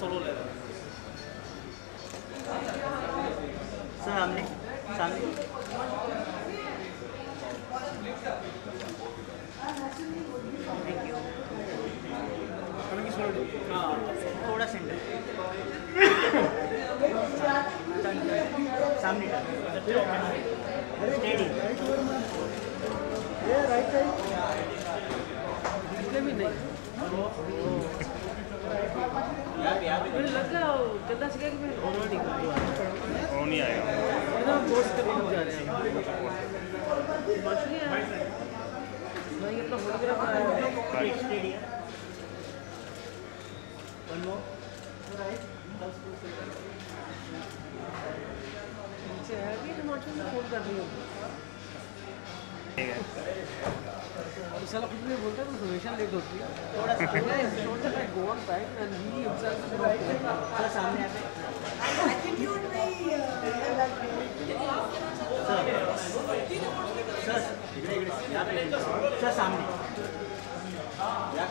Solo ले रहा sir हमने सामने थोड़ा सेंटर सामने स्टेडी राइट साइड भी नहीं मुझे लग रहा है चलना सीखा कि मैं ऑलरेडी वो नहीं आएगा एकदम कोर्स करने जा रहे हैं मछली है भाई अपना फोटोग्राफ स्टेडी वन मोर नीचे है कि मछली में फोन कर रही हूँ ठीक है साला कुछ नहीं बोलता तो हमेशा लेट होती है थोड़ा सा सोचा मैं go on time and he himself is right sir सामने आते सर यहाँ पे सर सामने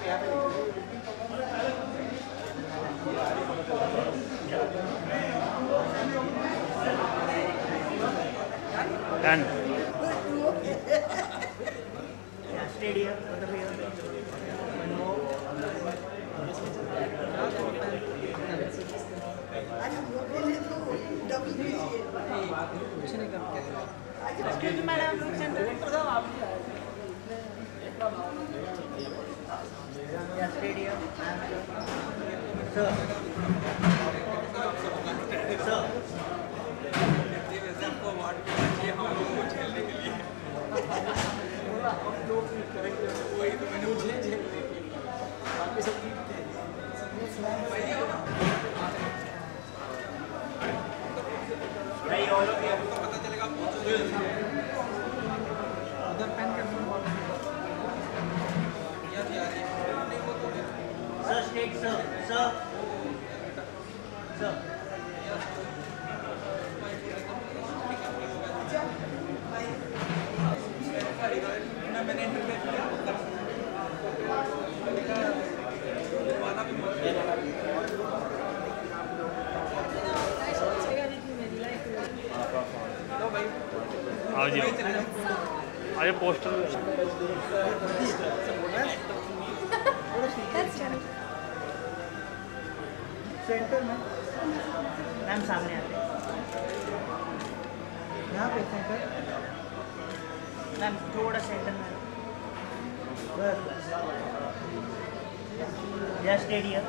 यहाँ पे done stadium madam stadium sir आओ जी अरे पोस्टर सेंटर में मैम सामने आते यहाँ पे सेंटर मैम थोड़ा सेंटर में बस या स्टेडियम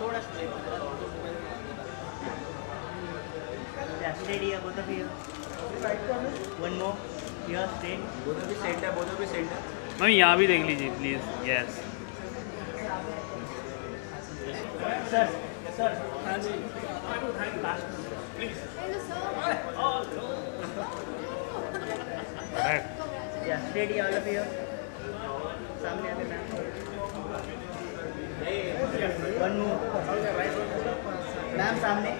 थोड़ा stadium both of you one more here stay both of you center ma'am यहाँ भी देख लीजिए प्लीज़ यस सर हाँ जी या स्टेडी all of you सामने आते मैम one more मैम सामने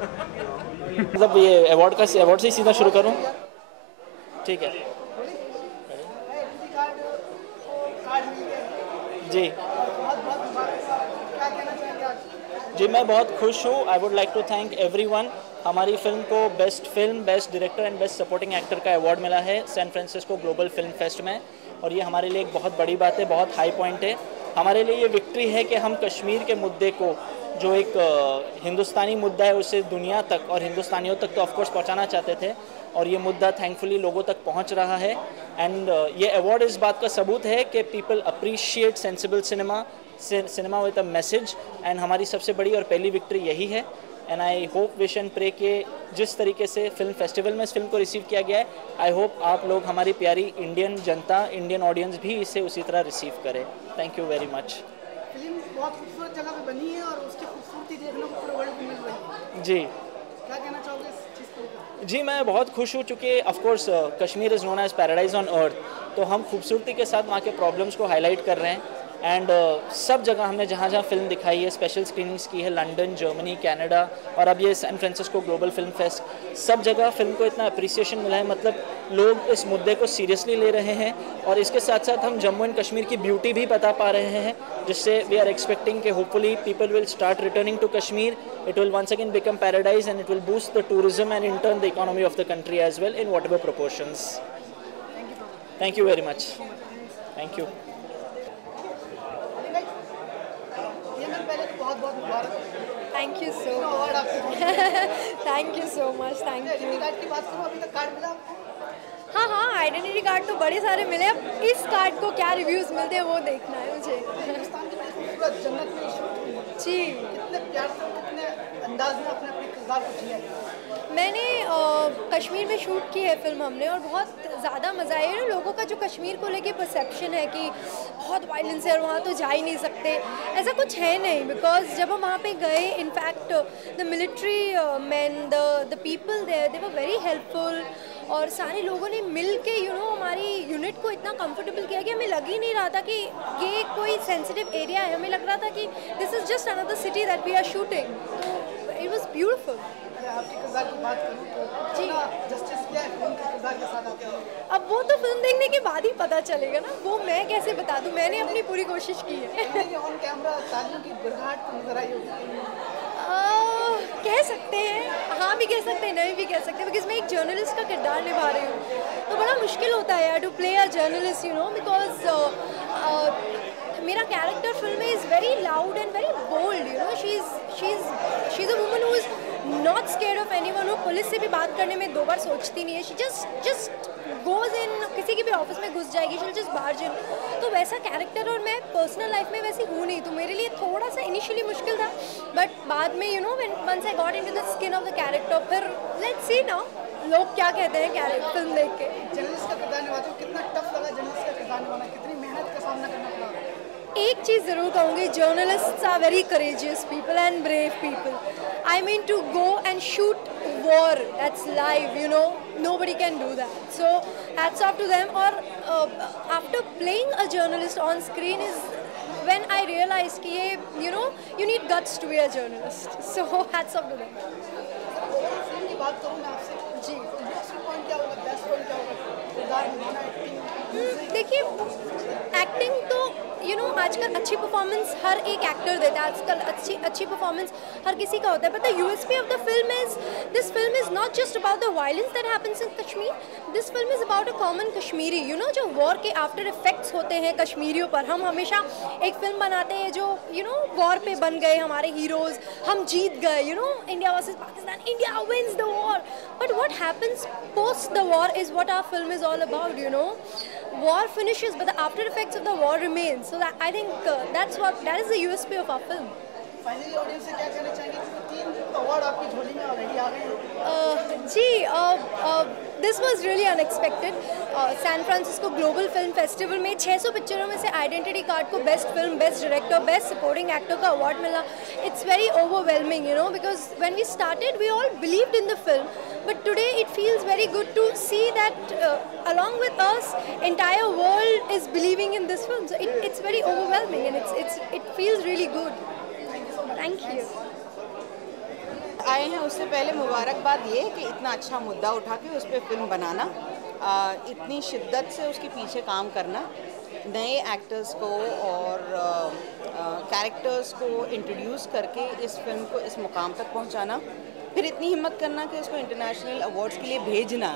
मतलब ये अवार्ड से ही सीधा शुरू करूं ठीक है जी जी मैं बहुत खुश हूँ। I would like to thank everyone. हमारी फिल्म को best film, best director and best supporting actor का अवार्ड मिला है San Francisco global film fest में, और ये हमारे लिए एक बहुत बड़ी बात है, बहुत हाई पॉइंट है। हमारे लिए ये विक्ट्री है कि हम कश्मीर के मुद्दे को, जो एक हिंदुस्तानी मुद्दा है, उसे दुनिया तक और हिंदुस्तानियों तक तो ऑफकोर्स पहुंचाना चाहते थे, और ये मुद्दा थैंकफुली लोगों तक पहुंच रहा है। एंड ये अवार्ड इस बात का सबूत है कि people appreciate sensible cinema with a message, and हमारी सबसे बड़ी और पहली विक्ट्री यही है। And I hope, wish and pray कि जिस तरीके से फिल्म फेस्टिवल में इस फिल्म को रिसीव किया गया है, आई होप आप लोग, हमारी प्यारी इंडियन जनता, इंडियन ऑडियंस भी इसे उसी तरह रिसीव करे। Thank you very much. Film बहुत खूबसूरत जगह पे बनी है और उसकी खूबसूरती देखने को पूरे वर्ल्ड को मिल रही है। जी, क्या कहना चाहोगे इस चीज़ पर? जी मैं बहुत खुश हूँ चूँकि of course Kashmir is known as paradise on earth, तो हम खूबसूरती के साथ वहाँ के प्रॉब्लम्स को हाईलाइट कर रहे हैं। एंड सब जगह हमने जहाँ जहाँ फिल्म दिखाई है, स्पेशल स्क्रीनिंग्स की है, लंदन, जर्मनी, कनाडा और अब ये San Francisco global film fest, सब जगह फिल्म को इतना अप्रिसिएशन मिला है। मतलब लोग इस मुद्दे को सीरियसली ले रहे हैं और इसके साथ साथ हम जम्मू एंड कश्मीर की ब्यूटी भी बता पा रहे हैं, जिससे वी आर एक्सपेक्टिंग कि hopefully people will start returning to Kashmir. It will once again become paradise and it will boost the tourism and in turn the economy of the country as well in whatever proportions. Thank you very much. Thank you. ये मैं पहले तो बहुत बहुत मुबारक thank you so award आपको। Much thank you so much thank you identity card की बात करूँ, अभी तक कार्ड मिला आपको? हाँ हाँ आइडेंटिटी कार्ड तो बड़े सारे मिले, अब इस कार्ड को क्या रिव्यूज़ मिलते हैं वो देखना है मुझे। हिंदुस्तान की बड़ी खूबसूरत जन्नत में शूट हुई है। जी कितने प्यार से और कितने अंदाज में अपने अपने किरदार को जिया है। मैंने कश्मीर में शूट की है फिल्म हमने और बहुत ज़्यादा मज़ा आया है। लोगों का जो कश्मीर को लेके परसेप्शन है कि बहुत वायलेंस है और वहाँ तो जा ही नहीं सकते, ऐसा कुछ है नहीं। बिकॉज जब हम वहाँ पे गए, in fact the military man, the people there, they were very helpful और सारे लोगों ने मिल के हमारी यूनिट को इतना कंफर्टेबल किया कि हमें लग ही नहीं रहा था कि ये कोई सेंसिटिव एरिया है। हमें लग रहा था कि this is just another city that we are shooting, तो इट वाज ब्यूटीफुल। अगर आपके किरदार की बात करूँ तो जी। जस्टिस किया है फिल्म के किरदार के साथ आपने। अब वो तो फिल्म देखने के बाद ही पता चलेगा ना, वो मैं कैसे बता दूँ, मैंने अपनी पूरी कोशिश की है। ऑन कैमरा तालियों की गुड़गुड़ाहट तो नजर आई होगी। कह सकते हैं, हाँ भी कह सकते हैं, नहीं भी कह सकते हैं, बिकॉज मैं एक जर्नलिस्ट का किरदार निभा रही हूँ, तो बड़ा मुश्किल होता है यार to play a journalist, because मेरा कैरेक्टर फिल्म में is very loud and very bold, she is a woman who is not scared of anyone, who police से भी बात करने में दो बार सोचती नहीं है, शी जस्ट गोज इन, किसी के भी ऑफिस में घुस जाएगी, शी जस्ट बार्ज इन। तो वैसा कैरेक्टर और मैं पर्सनल लाइफ में वैसी हूँ नहीं, तो मेरे लिए थोड़ा सा इनिशियली मुश्किल था, बट बाद में once I got into the skin of the character, फिर लेट्स सी नाउ लोग क्या कहते हैं कैरेक्टर फिल्म देख के। जर्नलिस्ट का किरदार निभाते हो, कितना टफ लगा जर्नलिस्ट का किरदार निभाना, कितनी मेहनत का सामना करना पड़ा? एक चीज़ ज़रूर कहूँगी, journalists are very courageous people and brave people. I mean to go and shoot war that's live, nobody can do that, so hats off to them. Or after playing a journalist on screen is when I realized कि ये you need guts to be a journalist, so hats off to them. Film की बात करूँ मैं आपसे जी point क्या होगा, best point क्या होगा? किरदार निभाना, एक्टिंग। देखिए एक्टिंग तो आजकल अच्छी परफॉर्मेंस हर एक एक्टर देता है, आजकल अच्छी परफॉर्मेंस हर किसी का होता है, but the USP of the film is, this film is not just about the violence that happens in Kashmir, this film is about a common Kashmiri, जो वॉर के आफ्टर इफेक्ट्स होते हैं कश्मीरियों पर। हम हमेशा एक फिल्म बनाते हैं जो वॉर पे बन गए हमारे हीरोज, हम जीत गए, India versus Pakistan, India wins the war, but what happens post the war is what our film is all about, war finishes but the after effects of the war remain, so that I think that is the USP of our film. Finally audience से क्या कहना चाहेंगे, क्योंकि 3 award आपकी झोली में already आ गए हैं? जी this was really unexpected. San Francisco global film festival में 600 पिक्चरों में से आइडेंटिटी कार्ड को best film, best director, best supporting actor का अवार्ड मिला। It's very overwhelming, because when we started we all believed in the film, but today it feels very good to see that along with us entire world is believing in this film, so it's very overwhelming and it feels really good. Thank you. आए हैं उससे पहले मुबारकबाद ये कि इतना अच्छा मुद्दा उठा के उस पर फिल्म बनाना, इतनी शिद्दत से उसके पीछे काम करना, नए एक्टर्स को और कैरेक्टर्स को इंट्रोड्यूस करके इस फिल्म को इस मुकाम तक पहुंचाना, फिर इतनी हिम्मत करना कि उसको इंटरनेशनल अवार्ड्स के लिए भेजना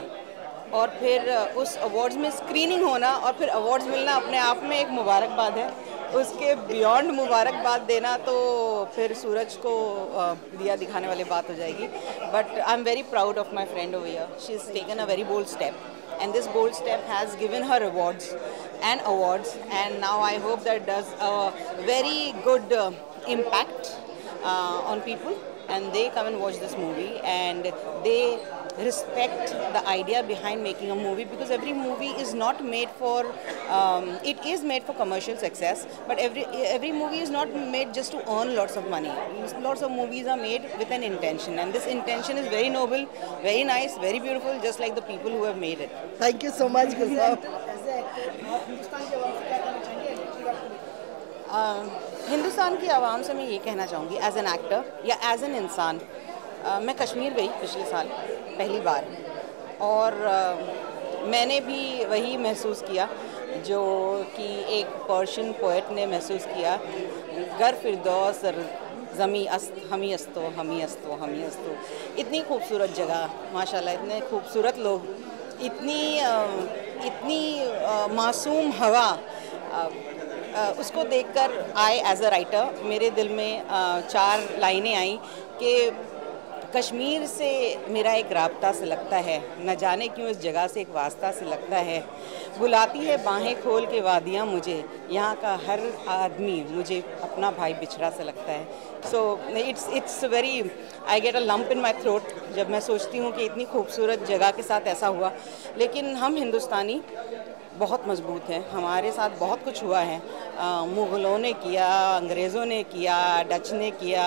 और फिर उस अवार्ड्स में स्क्रीनिंग होना और फिर अवार्ड्स मिलना अपने आप में एक मुबारकबाद है। उसके बियॉन्ड मुबारकबाद देना तो फिर सूरज को दिया दिखाने वाली बात हो जाएगी। But I am very proud of my friend over here, she is taken a very bold step and this bold step has given her awards and now I hope that does a very good impact on people and they come and watch this movie and they respect the idea behind making a movie, because every movie is not made for it is made for commercial success, but every movie is not made just to earn lots of money. Lots of movies are made with an intention, and this intention is very noble, very nice, very beautiful, just like the people who have made it. Thank you so much, Gulfam. As an actor, आप हिंदुस्तान के आवाम से क्या कहना चाहेंगे इलेक्ट्री rock को लेकर? हिंदुस्तान की आवाम से मैं ये कहना चाहूँगी एज एन एक्टर या एज एन इंसान, मैं कश्मीर गई पिछले साल पहली बार, और मैंने भी वही महसूस किया जो कि एक पर्शियन पोएट ने महसूस किया, गर फिरदौस ज़मी अस्त हमी अस्तो हमी अस्तो हमी अस्तो। इतनी खूबसूरत जगह माशाल्लाह, इतने खूबसूरत लोग, इतनी मासूम हवा, उसको देखकर आए एज अ राइटर मेरे दिल में 4 लाइनें आई कि कश्मीर से मेरा एक राब्ता से लगता है, न जाने क्यों इस जगह से एक वास्ता से लगता है, बुलाती है बाहें खोल के वादियाँ मुझे, यहाँ का हर आदमी मुझे अपना भाई बिछड़ा से लगता है। So it's very, I get a lump in my throat जब मैं सोचती हूँ कि इतनी खूबसूरत जगह के साथ ऐसा हुआ। लेकिन हम हिंदुस्तानी बहुत मजबूत हैं, हमारे साथ बहुत कुछ हुआ है, मुग़लों ने किया, अंग्रेज़ों ने किया, डच ने किया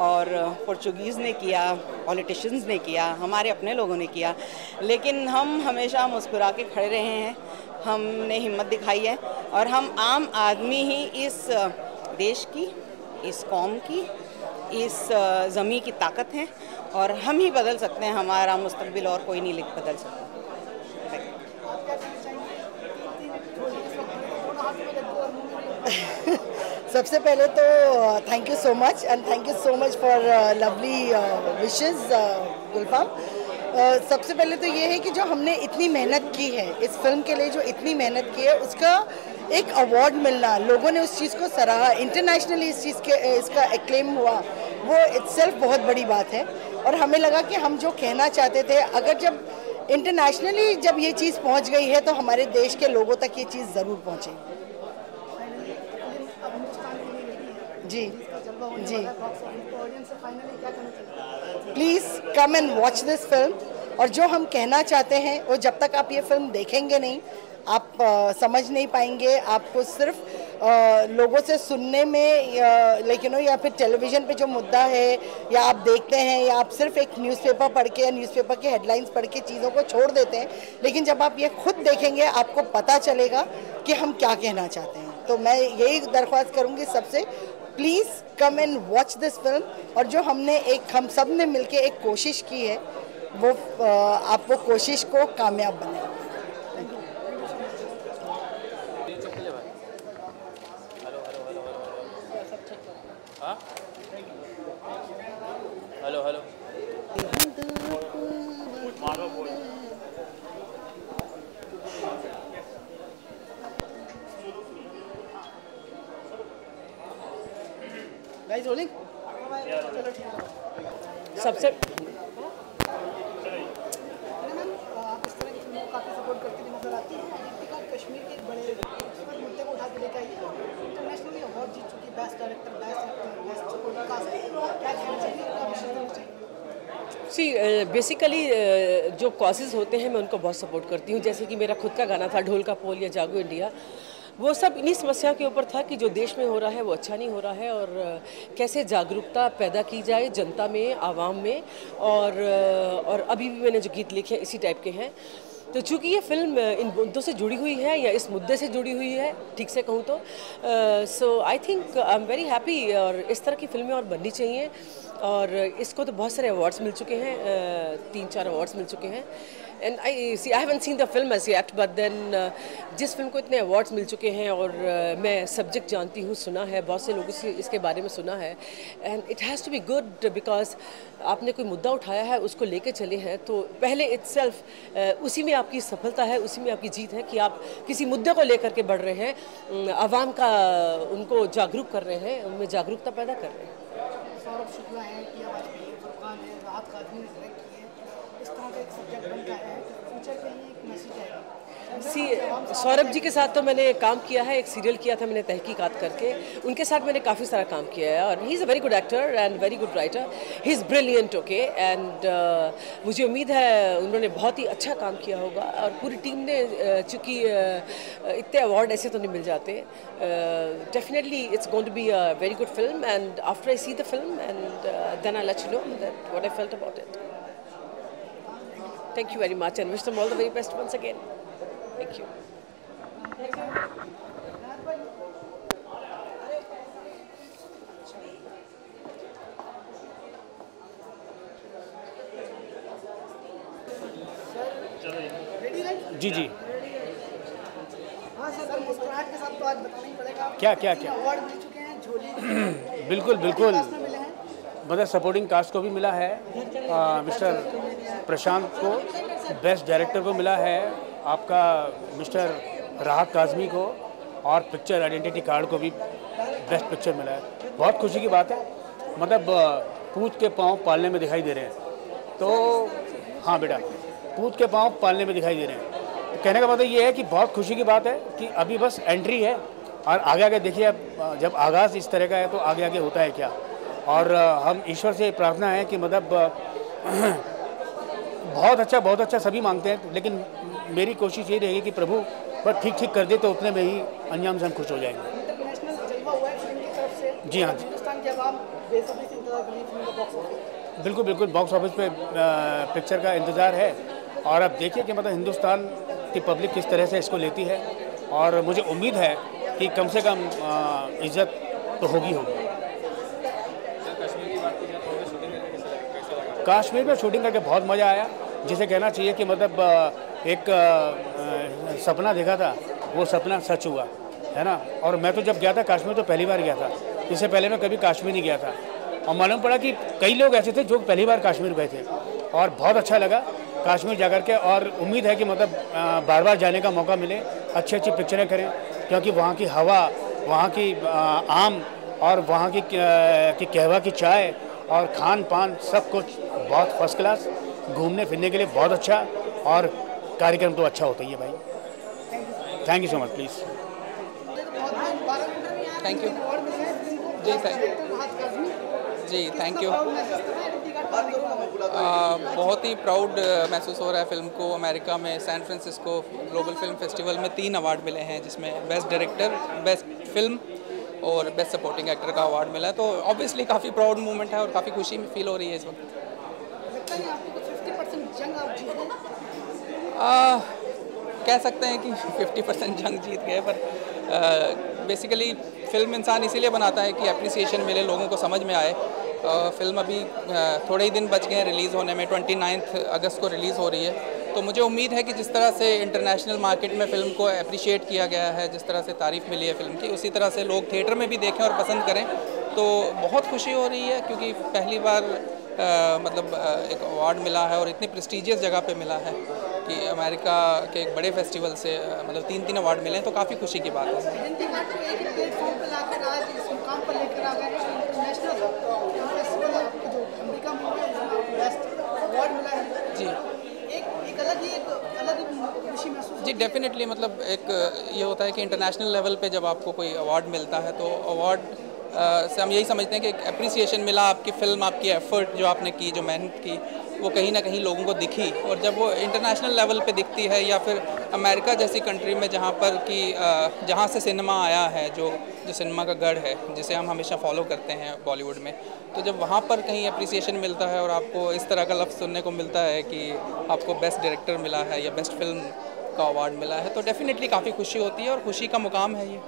और पोर्चुगीज़ ने किया, पॉलिटिशियंस ने किया, हमारे अपने लोगों ने किया, लेकिन हम हमेशा मुस्कुरा के खड़े रहे हैं, हमने हिम्मत दिखाई है, और हम आम आदमी ही इस देश की, इस कौम की, इस ज़मीं की ताकत हैं, और हम ही बदल सकते हैं हमारा मुस्तकबिल, और कोई नहीं बदल सकता। सबसे पहले तो thank you so much and thank you so much for lovely wishes Gulfam. सबसे पहले तो ये है कि जो हमने इतनी मेहनत की है इस फिल्म के लिए, जो इतनी मेहनत की है उसका एक अवार्ड मिलना, लोगों ने उस चीज़ को सराहा, इंटरनेशनली इस चीज़ के इसका एक्लेम हुआ, वो इटसेल्फ बहुत बड़ी बात है। और हमें लगा कि हम जो कहना चाहते थे, अगर जब इंटरनेशनली जब ये चीज़ पहुंच गई है तो हमारे देश के लोगों तक ये चीज़ ज़रूर पहुंचे। जी जी, please come and watch this film. और जो हम कहना चाहते हैं वो जब तक आप ये फिल्म देखेंगे नहीं, आप समझ नहीं पाएंगे। आपको सिर्फ लोगों से सुनने में लेकिन या फिर टेलीविज़न पे जो मुद्दा है या आप देखते हैं, या आप सिर्फ एक न्यूज़पेपर पढ़ के या न्यूज़पेपर के हेडलाइंस पढ़ के चीज़ों को छोड़ देते हैं, लेकिन जब आप ये खुद देखेंगे आपको पता चलेगा कि हम क्या कहना चाहते हैं। तो मैं यही दरख्वास्त करूँगी सबसे, please come and watch this film. और जो हम सब ने मिलके एक कोशिश की है, वो आप वो कोशिश को कामयाब बनाए। Hello hello guys rolling. सबसे आप इस तरह की फिल्मों को काफ़ी सपोर्ट करती हुई नजर आती है। दीपिका कश्मीर के एक बड़े मुद्दे को उठा के लेकर आई है, इंटरनेशनली अवार्ड जीत चुकी, best director, best actor, best supporting cast. क्या कहना चाहिए, क्या विशेष देना चाहिए? सी बेसिकली जो कॉजेज़ होते हैं मैं उनको बहुत सपोर्ट करती हूँ। जैसे कि मेरा खुद का गाना था ढोल का पोल या जागो इंडिया, वो सब इन्हीं समस्या के ऊपर था कि जो देश में हो रहा है वो अच्छा नहीं हो रहा है, और कैसे जागरूकता पैदा की जाए जनता में, आवाम में। और अभी भी मैंने जो गीत लिखे हैं इसी टाइप के हैं। तो चूँकि ये फिल्म इन मुद्दों से जुड़ी हुई है या इस मुद्दे से जुड़ी हुई है, ठीक से कहूँ तो, so I think I am very happy. और इस तरह की फिल्में और बननी चाहिए। और इसको तो बहुत सारे अवार्ड्स मिल चुके हैं, 3-4 अवार्ड्स मिल चुके हैं। And I haven't seen the film as yet, but then जिस फिल्म को इतने अवार्ड्स मिल चुके हैं, और मैं सब्जेक्ट जानती हूँ, सुना है, बहुत से लोगों से इसके बारे में सुना है, and it has to be good because आपने कोई मुद्दा उठाया है, उसको लेके चले हैं, तो पहले इट्सेल्फ उसी में आपकी सफलता है, उसी में आपकी जीत है कि आप किसी मुद्दे को लेकर के बढ़ रहे हैं, आवाम का उनको जागरूक कर रहे हैं, उनमें जागरूकता पैदा कर रहे हैं। सौरभ शुक्ला है, किया वाजपेयी, फुरकान है, राहत कादमी ने डायरेक्ट की है, इस तरह का एक सब्जेक्ट बनता है, फ्यूचर के लिए एक मैसेज है। सौरभ जी के साथ तो मैंने काम किया है, एक सीरियल किया था मैंने तहकीकात करके, उनके साथ मैंने काफ़ी सारा काम किया है और he is a very good actor and very good writer, he is brilliant okay and मुझे उम्मीद है उन्होंने बहुत ही अच्छा काम किया होगा और पूरी टीम ने चूँकि इतने अवार्ड ऐसे तो नहीं मिल जाते, definitely it's going to be a very good film and after I see the film and then I let you know that what I felt about it. Thank you very much and wish them all the very best once again. Thank you. जी जी हाँ sir, मुस्कुराहट के साथ तो आज बताना ही पड़ेगा. क्या award मिल चुके हैं, झोली बिल्कुल बिल्कुल मिले हैं. मतलब सपोर्टिंग कास्ट को भी मिला है, मिस्टर प्रशांत को बेस्ट डायरेक्टर को मिला है, आपका मिस्टर राहत काज़मी को, और पिक्चर आइडेंटिटी कार्ड को भी बेस्ट पिक्चर मिला है. बहुत खुशी की बात है, मतलब पूत के पाँव पालने में दिखाई दे रहे हैं. तो हाँ बेटा, पूत के पाँव पालने में दिखाई दे रहे हैं. तो कहने का मतलब ये है कि बहुत खुशी की बात है कि अभी बस एंट्री है और आगे आगे देखिए, अब जब आगाज़ इस तरह का है तो आगे आगे होता है क्या. और हम ईश्वर से प्रार्थना है कि मतलब बहुत अच्छा सभी मांगते हैं, लेकिन मेरी कोशिश ये रहेगी कि प्रभु बस ठीक ठीक कर दे तो उतने में ही अंजाम से हम खुश हो जाएंगे. इंटरनेशनल जलवा हुआ है फिल्म की तरफ से. जी हाँ, हिंदुस्तान के अवाम बेसब्री से इंतजार कर रही है फिल्म का बॉक्स ऑफिस. बिल्कुल बिल्कुल बॉक्स ऑफिस पे पिक्चर का इंतज़ार है और अब देखिए कि मतलब हिंदुस्तान की पब्लिक किस तरह से इसको लेती है और मुझे उम्मीद है कि कम से कम इज्जत तो होगी. कश्मीर में शूटिंग करके बहुत मज़ा आया, जिसे कहना चाहिए कि मतलब एक सपना देखा था, वो सपना सच हुआ है ना. और मैं तो जब गया था कश्मीर तो पहली बार गया था, इससे पहले मैं कभी कश्मीर नहीं गया था और मालूम पड़ा कि कई लोग ऐसे थे जो पहली बार कश्मीर गए थे और बहुत अच्छा लगा कश्मीर जाकर के. और उम्मीद है कि मतलब बार बार जाने का मौका मिले, अच्छी अच्छी पिक्चरें करें, क्योंकि वहाँ की हवा, वहाँ की आम और वहाँ की कहवा की चाय और खान पान सब कुछ बहुत फर्स्ट क्लास, घूमने फिरने के लिए बहुत अच्छा, और कार्यक्रम तो अच्छा होता ही है भाई. Thank you so much. Please thank you ji thank you. बहुत ही प्राउड महसूस हो रहा है फिल्म को. अमेरिका में San Francisco global film festival में 3 अवार्ड मिले हैं, जिसमें बेस्ट डायरेक्टर, बेस्ट फिल्म और बेस्ट सपोर्टिंग एक्टर का अवार्ड मिला है. तो ऑब्वियसली काफ़ी प्राउड मोमेंट है और काफ़ी खुशी फील हो रही है इस वक्त. कह सकते हैं कि 50% जंग जीत गए, पर बेसिकली फ़िल्म इंसान इसीलिए बनाता है कि एप्रिसिएशन मिले, लोगों को समझ में आए. फ़िल्म अभी थोड़े ही दिन बच गए हैं रिलीज़ होने में, 29 अगस्त को रिलीज़ हो रही है. तो मुझे उम्मीद है कि जिस तरह से इंटरनेशनल मार्केट में फ़िल्म को अप्रिशिएट किया गया है, जिस तरह से तारीफ़ मिली है फ़िल्म की, उसी तरह से लोग थिएटर में भी देखें और पसंद करें. तो बहुत खुशी हो रही है क्योंकि पहली बार मतलब एक अवार्ड मिला है और इतनी प्रेस्टीजियस जगह पे मिला है कि अमेरिका के एक बड़े फेस्टिवल से मतलब 3 अवार्ड मिले हैं. तो काफ़ी खुशी की बात है. जी जी डेफिनेटली. मतलब एक ये होता है कि इंटरनेशनल लेवल पे जब आपको कोई अवार्ड मिलता है तो अवार्ड से हम यही समझते हैं कि एक अप्रिसिएशन मिला, आपकी फ़िल्म, आपकी एफ़र्ट जो आपने की, जो मेहनत की, वो कहीं ना कहीं लोगों को दिखी. और जब वो इंटरनेशनल लेवल पे दिखती है या फिर अमेरिका जैसी कंट्री में जहाँ पर कि जहाँ से सिनेमा आया है, जो सिनेमा का गढ़ है, जिसे हम हमेशा फॉलो करते हैं बॉलीवुड में, तो जब वहाँ पर कहीं अप्रिसिएशन मिलता है और आपको इस तरह का लफ्ज़ सुनने को मिलता है कि आपको बेस्ट डायरेक्टर मिला है या बेस्ट फिल्म का अवार्ड मिला है, तो डेफिनेटली काफ़ी खुशी होती है और खुशी का मुकाम है ये.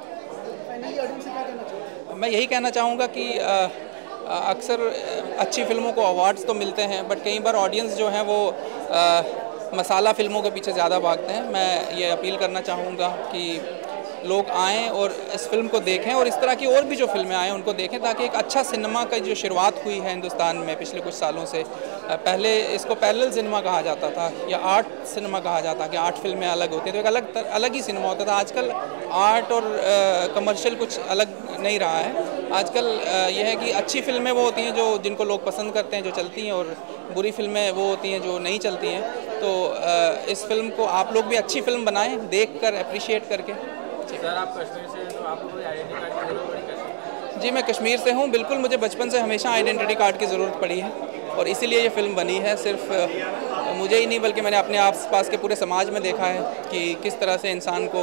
मैं यही कहना चाहूँगा कि अक्सर अच्छी फिल्मों को अवार्ड्स तो मिलते हैं, बट कई बार ऑडियंस जो है वो मसाला फिल्मों के पीछे ज़्यादा भागते हैं. मैं ये अपील करना चाहूँगा कि लोग आएँ और इस फिल्म को देखें और इस तरह की और भी जो फिल्में आएँ उनको देखें, ताकि एक अच्छा सिनेमा का जो शुरुआत हुई है हिंदुस्तान में पिछले कुछ सालों से. पहले इसको पैरेलल सिनेमा कहा जाता था या आर्ट सिनेमा कहा जाता था कि 8 फिल्में अलग होती हैं, तो एक अलग ही सिनेमा होता था. आजकल आर्ट और कमर्शियल कुछ अलग नहीं रहा है. आजकल यह है कि अच्छी फिल्में वो होती हैं जो जिनको लोग पसंद करते हैं, जो चलती हैं, और बुरी फिल्में वो होती हैं जो नहीं चलती हैं. तो इस फिल्म को आप लोग भी अच्छी फिल्म बनाएं, देख कर अप्रिशिएट करके। सर आप कश्मीर से हैं तो आप लोगों को आइडेंटिटी कार्ड की जरूरत पड़ी? जी मैं कश्मीर से हूँ, बिल्कुल मुझे बचपन से हमेशा आइडेंटिटी कार्ड की ज़रूरत पड़ी है और इसीलिए ये फ़िल्म बनी है। सिर्फ मुझे ही नहीं बल्कि मैंने अपने आस-पास के पूरे समाज में देखा है कि किस तरह से इंसान को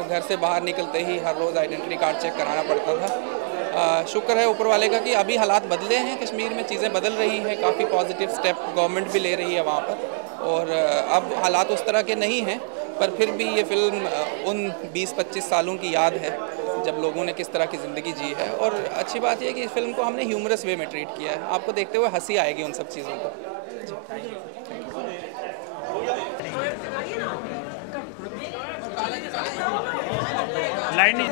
घर से बाहर निकलते ही हर रोज़ आइडेंटिटी कार्ड चेक कराना पड़ता था। शुक्र है ऊपर वाले का कि अभी हालात बदले हैं, कश्मीर में चीज़ें बदल रही हैं, काफ़ी पॉजिटिव स्टेप गवर्नमेंट भी ले रही है वहाँ पर और अब हालात उस तरह के नहीं हैं, पर फिर भी ये फ़िल्म उन 20-25 सालों की याद है जब लोगों ने किस तरह की ज़िंदगी जी है। और अच्छी बात यह है कि इस फिल्म को हमने ह्यूमरस वे में ट्रीट किया है, आपको देखते हुए हंसी आएगी उन सब चीज़ों को। लाइन नहीं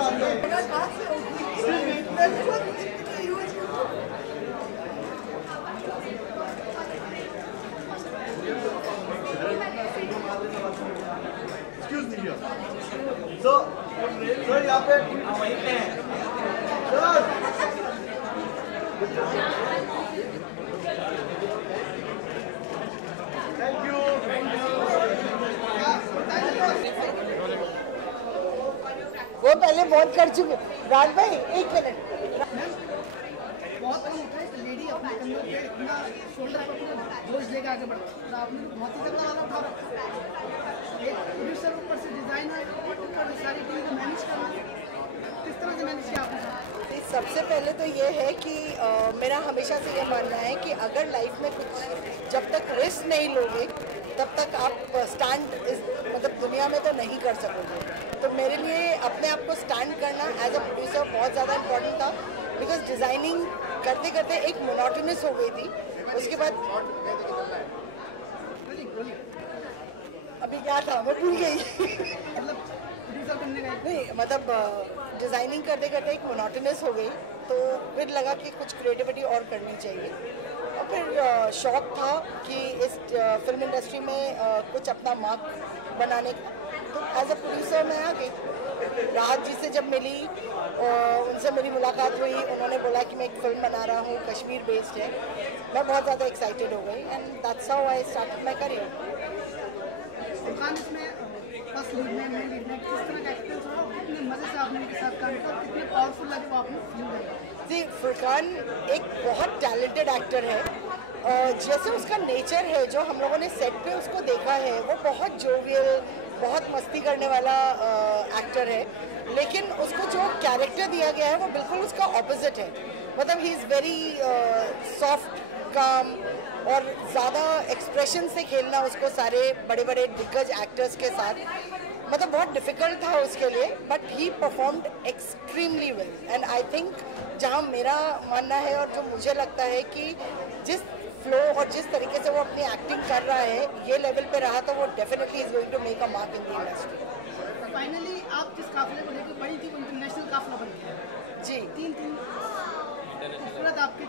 सर यहाँ पे वहीं पे हैं सर। Thank you. वो पहले बहुत कर चुके। राज भाई एक मिनट। बहुत कम होता है लेडी अपने कंधों पे इतना शोल्डर पर अपना बोझ लेकर आगे बढ़ता है। आपने बहुत ही तगड़ा वाला उठा रखा है। एक प्रोड्यूसर ऊपर से डिजाइनर ऊपर सारी टीम को मैनेज करना, किस तरह से मैनेज किया आपने? सबसे पहले तो ये है कि मेरा हमेशा से ये मानना है कि अगर लाइफ में कुछ जब तक रिस्क नहीं लोगे तब तक आप स्टैंड मतलब दुनिया में तो नहीं कर सकोगे। तो मेरे लिए अपने आप को स्टैंड करना एज अ प्रोड्यूसर बहुत ज़्यादा इम्पोर्टेंट था, बिकॉज डिज़ाइनिंग करते करते एक मोनोटोनस हो गई थी। उसके बाद अभी क्या था मैं भूल गई। नहीं मतलब डिज़ाइनिंग करते करते एक मोनोटोनस हो गई, तो फिर लगा कि कुछ क्रिएटिविटी और करनी चाहिए। और फिर शौक था कि इस फिल्म इंडस्ट्री में कुछ अपना मार्क बनाने का। तो एज अ प्रोड्यूसर मैं आ गई। राहत जी से जब मिली उनसे मेरी मुलाकात हुई, उन्होंने बोला कि मैं एक फिल्म बना रहा हूँ, कश्मीर बेस्ड है। मैं बहुत ज़्यादा एक्साइटेड हो गई and that's how I started my career. Furqan इसमें फर्स्ट लीड में मेन लीड में किस तरह का एक्सपीरियंस रहा और कितने मज़े से आपने उनके साथ काम किया और कितने पावरफुल लगे वो आपने फिल्म देखा? जी फुरकान एक बहुत टैलेंटेड एक्टर है। जैसे उसका नेचर है जो हम लोगों ने सेट पे उसको देखा है, वो बहुत जोवियल बहुत मस्ती करने वाला एक्टर है, लेकिन उसको जो कैरेक्टर दिया गया है वो बिल्कुल उसका ऑपोजिट है। मतलब ही इज़ वेरी सॉफ्ट काम और ज़्यादा एक्सप्रेशन से खेलना उसको सारे बड़े बड़े दिग्गज एक्टर्स के साथ मतलब बहुत डिफ़िकल्ट था उसके लिए, but he performed extremely well. And I think जहाँ मेरा मानना है और जो मुझे लगता है कि जिस फ्लो और जिस तरीके से वो अपनी एक्टिंग कर रहा है ये लेवल पे रहा तो वो definitely is going to make a mark in the industry. Finally आप जिस काफिले को लेकर बड़ी थी वो इंटरनेशनल काफिला बन गया जी। तीन खूबसूरत आपके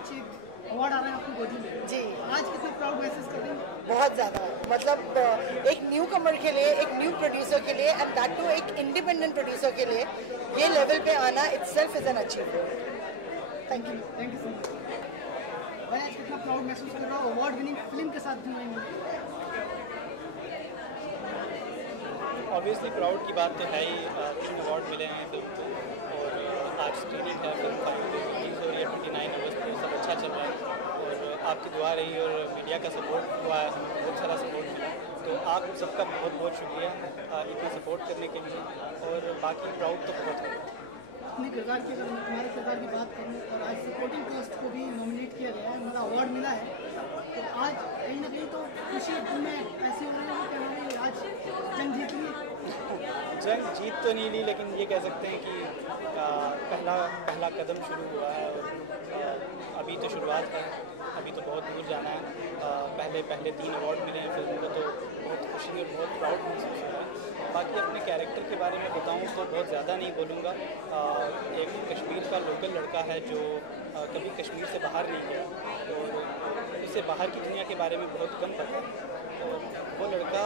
अवार्ड आ रहे हैं आपकी गोदी में जी। आज कितना प्राउड महसूस कर रही हैं? बहुत ज़्यादा। मतलब एक न्यू कमर के लिए, एक न्यू प्रोड्यूसर के लिए एंड दैट टू एक इंडिपेंडेंट प्रोड्यूसर के लिए ये लेवल पे आना itself is an achievement. Thank you so much. भाई आज कितना प्राउड महसूस कर रहा हूँ अवार्ड विनिंग फिल्म के साथ जुड़ेंगे? ऑब्वियसली प्राउड की बात तो है ही। 3 अवार्ड मिले हैं फिल्म को और आज स्क्रीनिंग है फिल्म का रिलीज़ हो रही है 29 अगस्त को। सब अच्छा चल रहा है और आपकी दुआ रही और मीडिया का सपोर्ट हुआ है, बहुत सारा सपोर्ट मिला, तो आप सबका बहुत बहुत शुक्रिया इतना सपोर्ट करने के लिए। और बाकी प्राउड तो बहुत है। अपने किरदार की अगर तुम्हारे किरदार की बात करूँ और आज सपोर्टिंग कास्ट को भी नॉमिनेट किया गया है, हमारा अवार्ड मिला है, तो आज कहीं ना कहीं तो खुशी में ऐसी हो रही है कि हमारी आज जंग जीत ली। जंग जीत तो नहीं ली, लेकिन ये कह सकते हैं कि पहला कदम शुरू हुआ है और अभी तो शुरुआत है, अभी तो बहुत दूर जाना है। पहले 3 अवार्ड मिले हैं फिल्म को, तो बहुत खुशी और बहुत प्राउड महसूस हो रहा है। बाकी अपने कैरेक्टर के बारे में बताऊं तो बहुत ज़्यादा नहीं बोलूँगा। एक कश्मीर का लोकल लड़का है जो कभी कश्मीर से बाहर नहीं गया और उसे बाहर की दुनिया के बारे में बहुत कम पता है और वो लड़का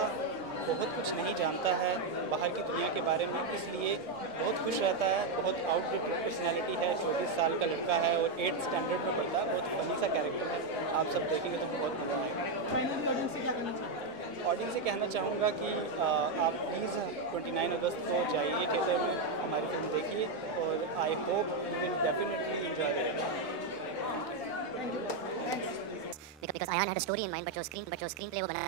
बहुत कुछ नहीं जानता है बाहर की दुनिया के बारे में, इसलिए बहुत खुश रहता है। बहुत आउटलुक पर्सनैलिटी है, 24 साल का लड़का है और 8th स्टैंडर्ड में पढ़ता है। बहुत फनी सा कैरेक्टर है, आप सब देखेंगे तो बहुत मज़ा आएगा। फाइनली ऑडियंस से क्या करना चाहिए? ऑडियंस से कहना चाहूँगा कि आप प्लीज़ 29 अगस्त को जाइए थिएटर में, हमारी फिल्म देखिए और I hope you will definitely enjoy it. Because Ayan had a story in mind, but your screenplay वो बना